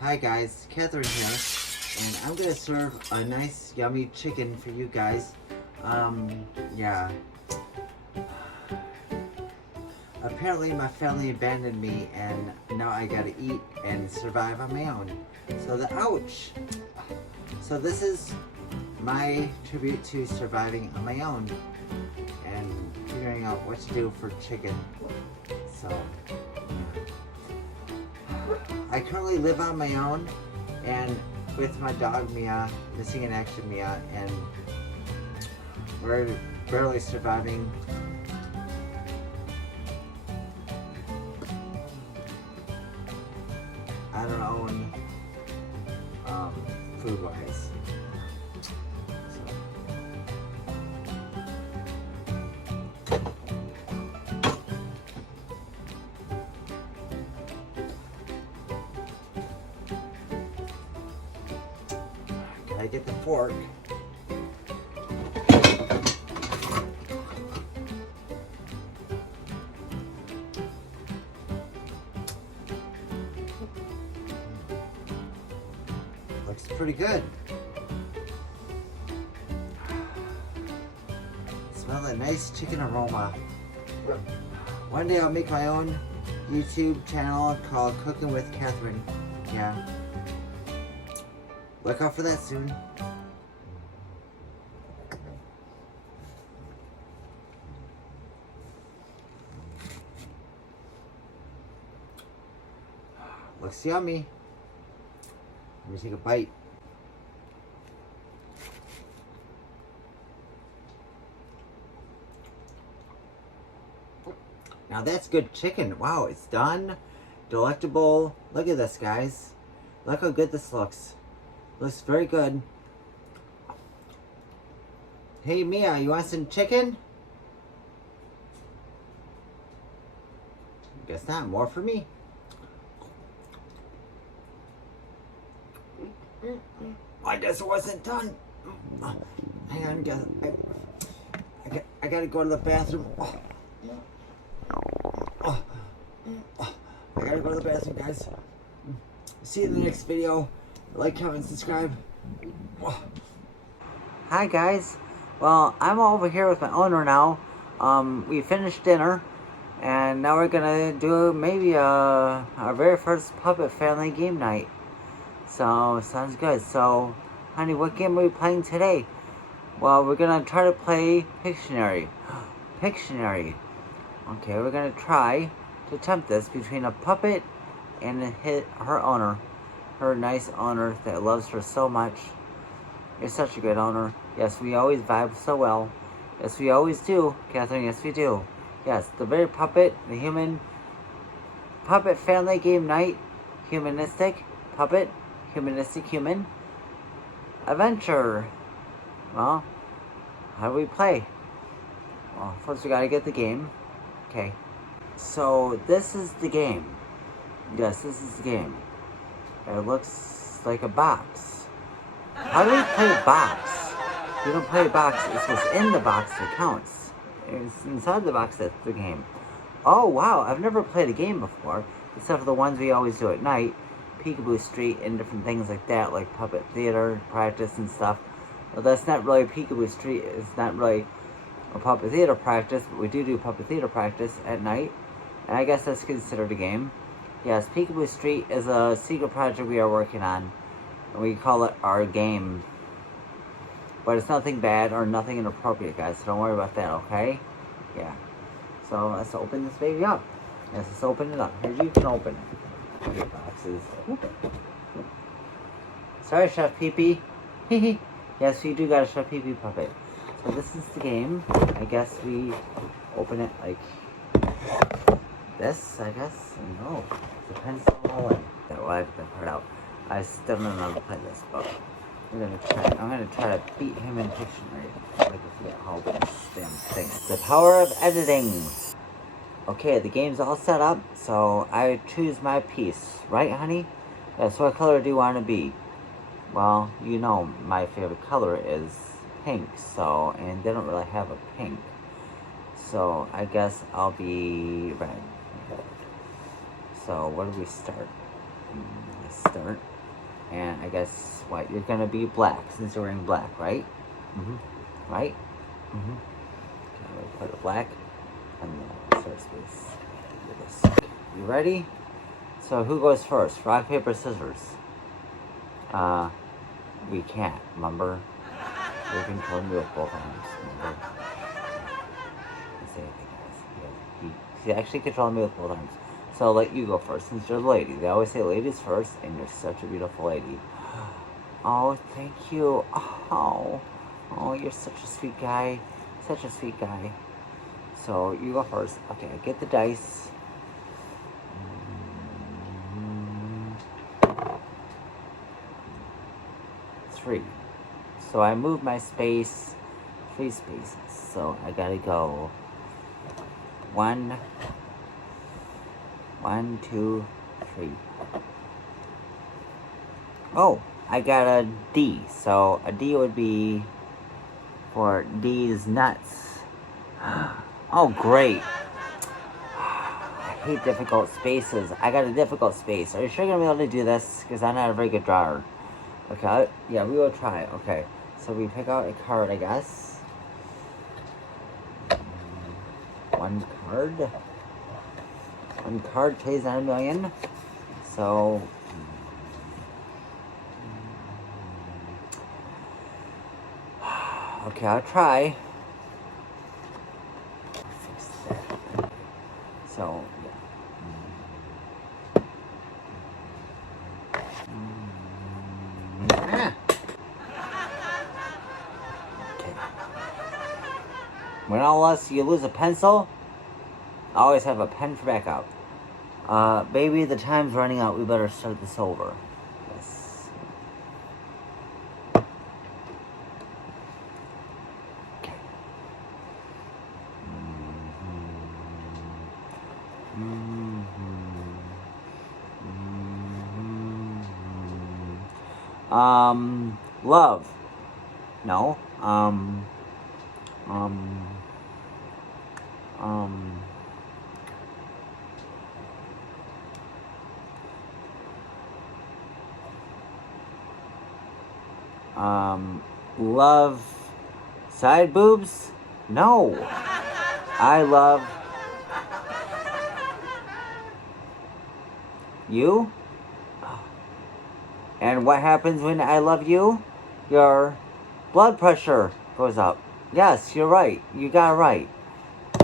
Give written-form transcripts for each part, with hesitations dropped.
Hi guys, Kathryn here, and I'm gonna serve a nice yummy chicken for you guys. Yeah. Apparently my family abandoned me and now I gotta eat and survive on my own. Ouch! So this is my tribute to surviving on my own and figuring out what to do for chicken. So, I currently live on my own and with my dog Mia, missing in action Mia, and we're barely surviving. On our own, food-wise. Gotta get the fork. Looks pretty good. Smell that nice chicken aroma. One day I'll make my own YouTube channel called Cooking with Kathryn. Yeah. Look out for that soon. Looks yummy. Let me take a bite. Now that's good chicken. Wow, it's done. Delectable. Look at this, guys. Look how good this looks. Looks very good. Hey Mia, you want some chicken? Guess not. More for me. I guess it wasn't done. Hang on, guys. I gotta go to the bathroom. I gotta go to the bathroom, guys. See you in the next video. Like, comment, subscribe. Hi, guys. Well, I'm over here with my owner now. We finished dinner, and now we're gonna do maybe our very first puppet family game night. So, sounds good. So, honey, what game are we playing today? Well, we're gonna try to play Pictionary. Pictionary. Okay, we're gonna try to attempt this between a puppet and her owner. Her nice owner that loves her so much. You're such a good owner. Yes, we always vibe so well. Yes, we always do, Kathryn. Yes, we do. Yes, the very puppet, the human puppet family game night. Humanistic puppet. Humanistic human adventure. Well, how do we play? Well, first we gotta get the game. Okay, so this is the game. Yes, this is the game. It looks like a box. How do we play a box? You don't play a box. It's what's in the box that counts. It's inside the box that's the game. Oh wow, I've never played a game before, except for the ones we always do at night. Peekaboo Street and different things like that, like puppet theater practice and stuff. Well, that's not really Peekaboo Street. It's not really a puppet theater practice, but we do puppet theater practice at night, and I guess that's considered a game. Yes, Peekaboo Street is a secret project we are working on, and we call it our game. But it's nothing bad or nothing inappropriate, guys, so don't worry about that, okay? Yeah. So let's open this baby up. Yes, let's open it up. Here, you can open it. Your boxes. Sorry, Chef Pee-Pee. Yes, we do got a Chef Pee-Pee puppet. So this is the game. I guess we open it like this, I guess. No, depends on that will have to put out. I still don't know how to play this, but we're gonna try. I'm gonna try to beat him in Pictionary. I forget how to open this damn thing. The power of editing. Okay, the game's all set up, so I choose my piece, right, honey? Yes. What color do you want to be? Well, you know my favorite color is pink, so, and they don't really have a pink. So I guess I'll be red. So where do we start? Let's start. And I guess, what, you're gonna be black, since you're wearing black, right? Right? Okay, put it black, and then start space. Do this. You ready? So who goes first? Rock, paper, scissors. We can't, remember? We can control me with both arms, remember? Say anything, guys. He actually controlled me with both arms. So I'll let you go first, since you're the lady. They always say ladies first, and you're such a beautiful lady. Oh, thank you. Oh, you're such a sweet guy. Such a sweet guy. So you go first. Okay, get the dice. 3. So I moved my space 3 spaces. So I gotta go 1, 2, 3. Oh, I got a D. So a D would be for D's nuts. Oh, great. I hate difficult spaces. I got a difficult space. Are you sure you're gonna be able to do this? Because I'm not a very good drawer. Okay, yeah, we will try. Okay, so we pick out a card, I guess. 1 card. 1 card plays on $1 million. So, okay, I'll try. Fix that. So, yeah. Okay. When unless you lose a pencil, always have a pen for backup. Baby, the time's running out. We better start this over. Yes. Okay. Love. No. Love side boobs? No. I love you. And what happens when I love you? Your blood pressure goes up. Yes, you're right. You got it right.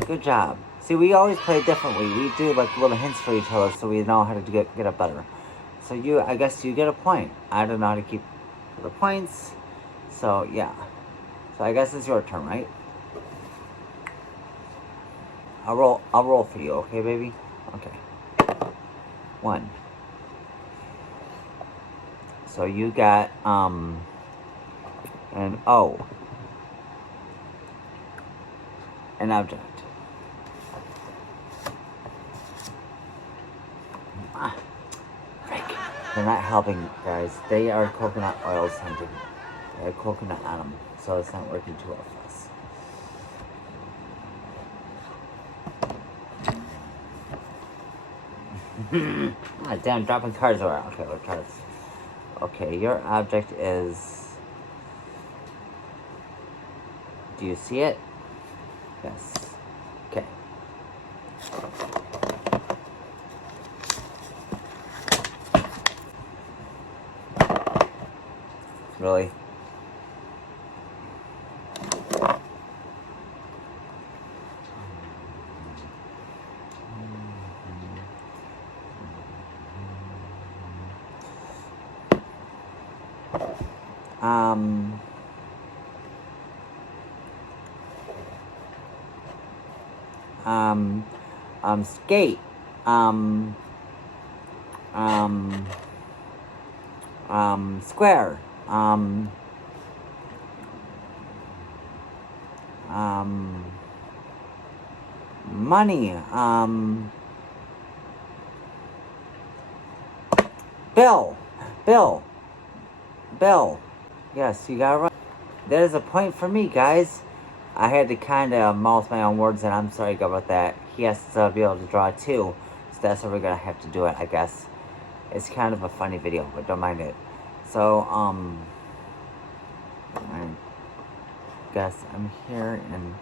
Good job. See, we always play differently. We do like little hints for each other so we know how to get it better. So I guess you get a point. I don't know how to keep the points. So, yeah. So I guess it's your turn, right? I'll roll for you, okay, baby? Okay. 1. So you got, an O. An object. Frick. They're not helping, guys. They are coconut oil scented. They have coconut on them, so it's not working too well for us. Damn, dropping cards around. Okay, what cards? Okay, your object is... Do you see it? Yes. Okay. Really? Skate. Square. Money. Bill. Yes, you got it right. There's a point for me, guys. I had to kind of mouth my own words, and I'm sorry about that. He has to be able to draw too, so that's how we're gonna have to do it, I guess. It's kind of a funny video, but don't mind it. So, I guess I'm here, and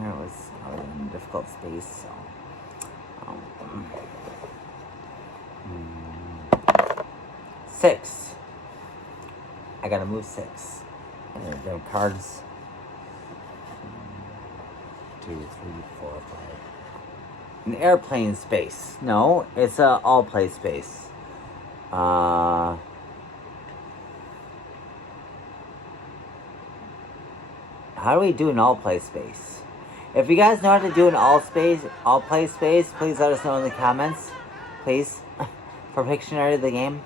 there was probably in a difficult space, so, 6. I gotta move 6. And there are cards. 2, 3, 4, 5. An airplane space. No, it's a all play space. How do we do an all play space? If you guys know how to do an all play space, please let us know in the comments, please, for Pictionary of the game,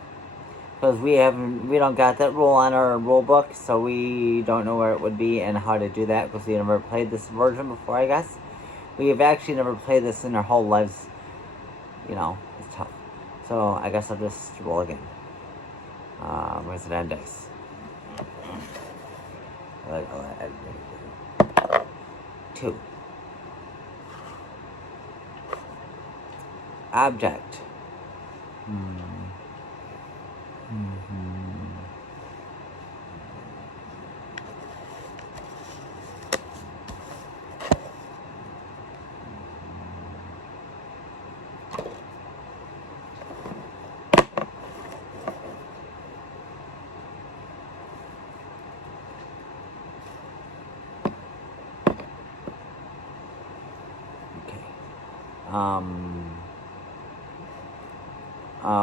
because we don't got that rule on our rule book, so we don't know where it would be and how to do that, because we never played this version before, I guess. We have actually never played this in our whole lives. You know, it's tough. So I guess I'll just roll again. Where's it on dice? I like all that. 2. Object.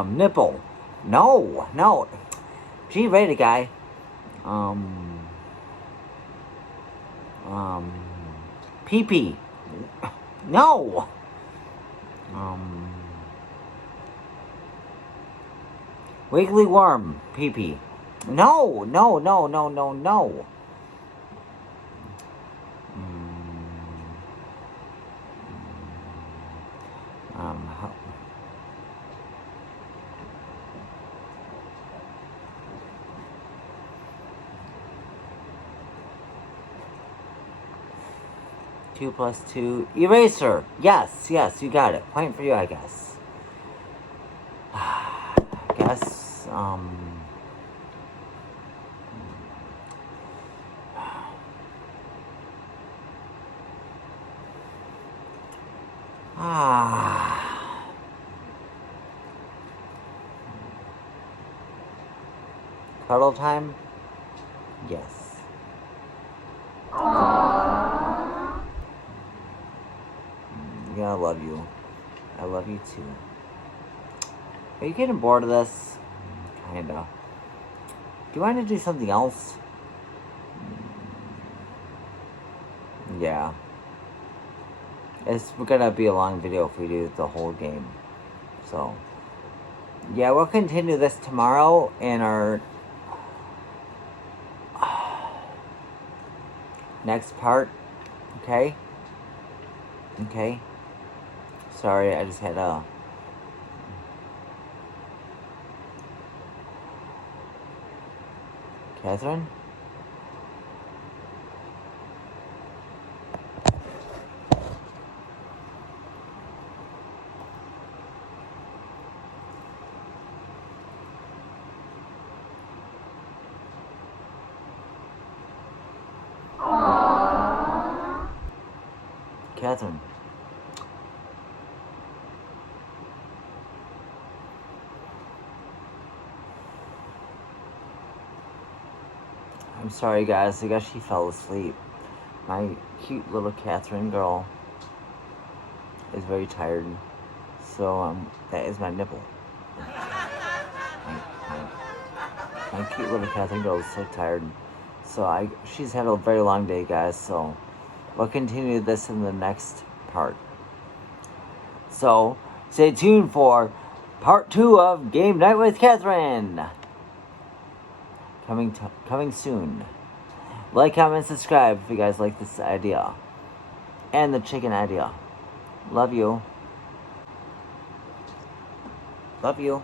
Nipple. No. G-rated guy. Pee-pee. No. Wiggly worm. Pee-pee. No. How... 2 plus 2. Eraser. Yes, you got it. Point for you, I guess. Cuddle time? Yes. Yeah, I love you. I love you too. Are you getting bored of this? Kinda. Do you want to do something else? Yeah. It's gonna be a long video if we do the whole game. So, yeah, we'll continue this tomorrow in our next part. Okay? Sorry, I just had a... Kathryn? Kathryn. I'm sorry guys, I guess she fell asleep. My cute little Kathryn girl is very tired. So that is my nipple. My cute little Kathryn girl is so tired. So she's had a very long day, guys, so we'll continue this in the next part. So stay tuned for part 2 of Game Night with Kathryn. Coming soon. Like, comment, subscribe if you guys like this idea. And the chicken idea. Love you. Love you.